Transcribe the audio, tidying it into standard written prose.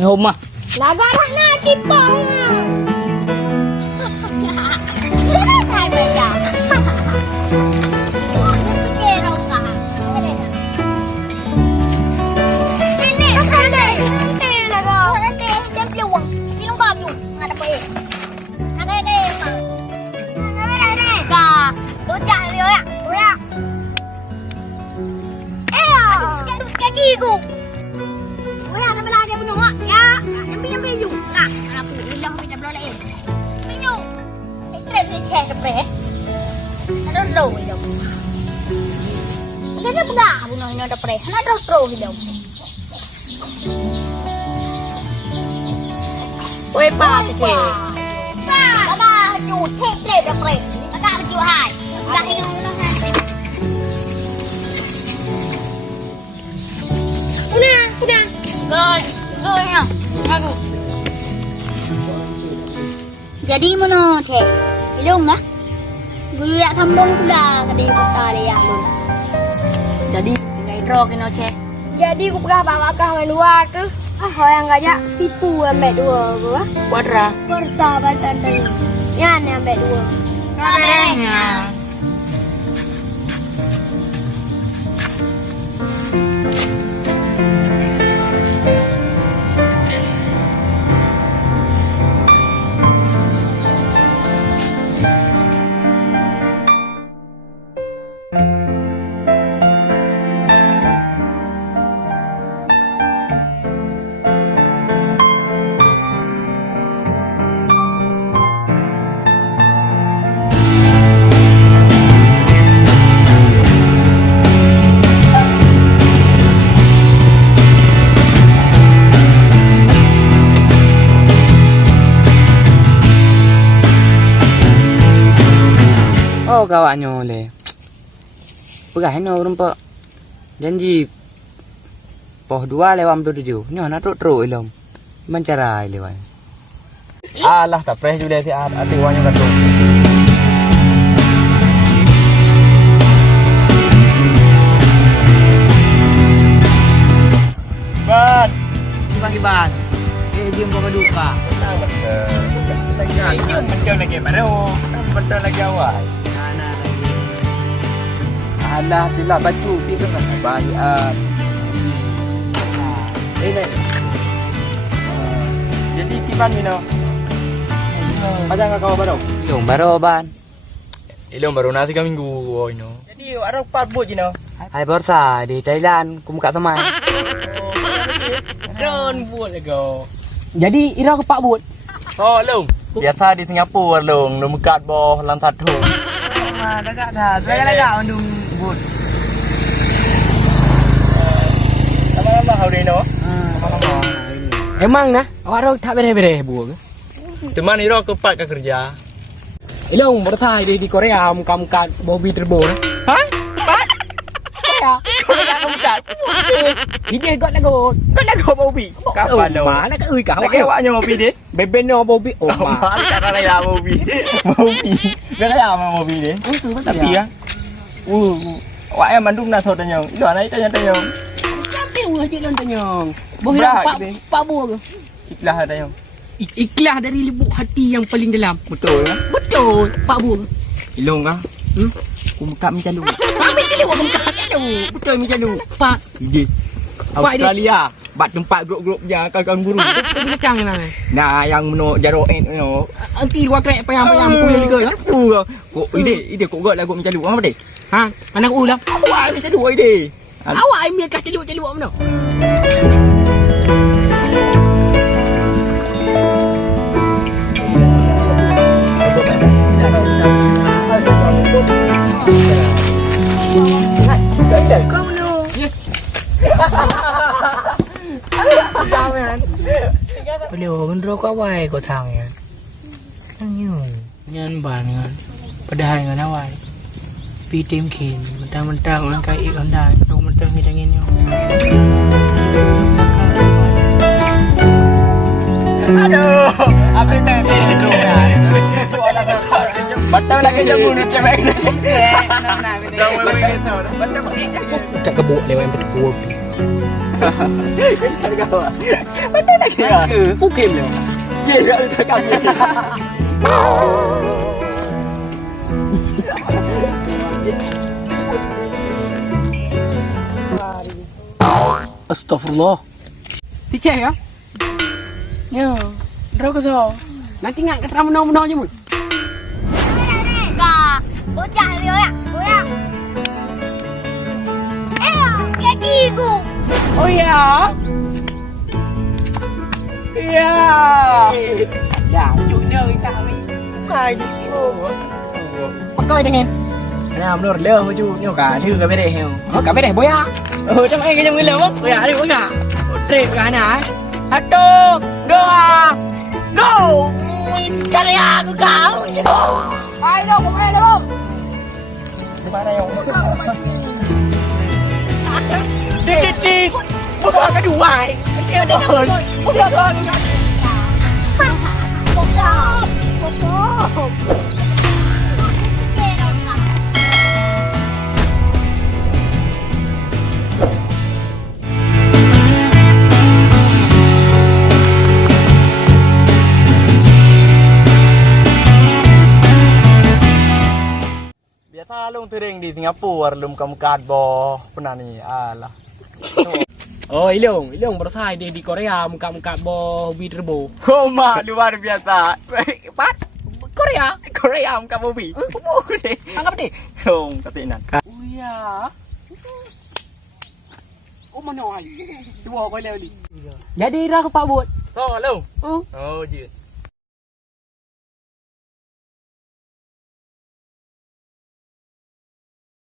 Rumah. Lagar na tipo. Hai mereka. Kero ka. Sini, sini lago. Nanti temple wang. Ilong ba yung ngada pa eh. Nakay ma. Nakay ka. Doja yo ya. Oya. Kaki ko. Oya, na malagi mo nga. Ya. Nyampi yung. Aku bilang kita belum lain. Pinyo. Ikret ni kek pe. Ada do hidup. Kita pega buno ino ada pre. Ada do hidup. Oi pa che. Pa. Baba ju tek tek ada pre. Agak ju hai. Dah hingau no ha. Udah. Rồi nha. Aku. Jadi mana cek? Ilung lah. Gue lihat sambung sudah ke di kota dia lun. Jadi tinggal intro kena cek. Jadi aku pernah bawa kawan dua ke. Yang ngajak situ ambek dua gua. Kuadra. Persahabatan dan yan ambek dua. Kabarnya. Oh kawannya oleh. Pegah no rumpa. Janji poh 2 lewat 27. Nyo na tro ilom. Mencarai lewan. Alah tak preh juga si ati wanyo katu. Ban. Ban. Dia bawa duka. Betul lagi baru. Betul lagi awal. Alah, tidak baju kita kan banyak. Ini. Jadi tiban ni no. Pasang kau baru. Ilong baru ban. Ilong baru nasi kami minggu no. Jadi ada 4 bot je no. Hai borsa di Thailand, ku muka teman. Don buat lego. Jadi ira ke Pak Bud. Oh, long. Biasa di Singapura long, mekat boh lan satu. Dekat dah. Dekat undung bot. Lama-lama kau ni no. Emang nah, awak tak beres-beres buat ke? Teman iro kepat ke kerja. Ilong bersai di Korea muka-muka Bobby Turbo. Hah? Ya. Muka. Ide got lagu. Kau nak kau Bobby? Kapan lo? Mana ke ui kau? Nak awaknya Bobby dia? Beben no Bobby. Oh, mahal cara lain Bobby. Bobby. Biar kaya sama Bobby dia. Tapi ya. Awak yang mandung nak tahu tanya. Ilo anak tanya. Tapi ulah je don tanyong. Boh Pak Bud ke? Ikhlas tanya. Ikhlas dari lubuk hati yang paling dalam. Betul ya? Betul, Pak Bud. Ilong kah? Ku muka macam tu. Kami kali awak muka tu. Betul macam tu. Pak. Ide. Australia. Bat tempat grup-grup je kawan guru. Tu belakang nah. Nah, yang menok jaro end no. Anti luar krek payang-payang kulit ke ya? Kok ide kok gak lagu macam tu apa deh? Ha, anak ulah. Awak macam tu ide. Awak ambil kah celuk-celuk mana? Kau belum. Jangan. Beliau benda kau awai kau tang ya. Nyan ban ngan. Padahal ngan awai. Pi tim kin, mentang-mentang orang kai ondang, kau mentang ngidangin yo. Aduh, apa tadi? Betul lagi jamu nu cewek. Tak kebuk lewat yang betul. Betul lagi ya. Pukim dia. Ya, tak kami. Astagfirullah. Ticeh ya? Ya, draw ke so. Nanti ngak kata menau-menau je mun. Kak, bocah dia ya. Goyang. Kaki ku. Oh ya. Ya. Ya, cuknya kita ni. Bukan je. Pakai dengan. Nah, benar le baju nyo ka thư ka bede heo. Oh, ka bede boya. Oh, trong ai ka trong le bok. Boya đi boya. Trip ka na. 1 2 go. Cari aku kau. Ai đâu, không ai đâu. Đi ba đây không? Đi. Buka cái đủ mày. Kêu đi thôi. Buka con. Biasa long tering di Singapura lum kamu kad bo pernah ni alah. Oh, ilong bersai dia di Korea muka-muka bo turbo. Koma luar biasa. Pat. Korea. Muka bobi. Bobi deh. Anggap deh. Không, katinan. Oh ya. Oh mana ai. Dua boleh ni. Jadi dah ke Pak Bud. Oh, long. Oh. Oh, je.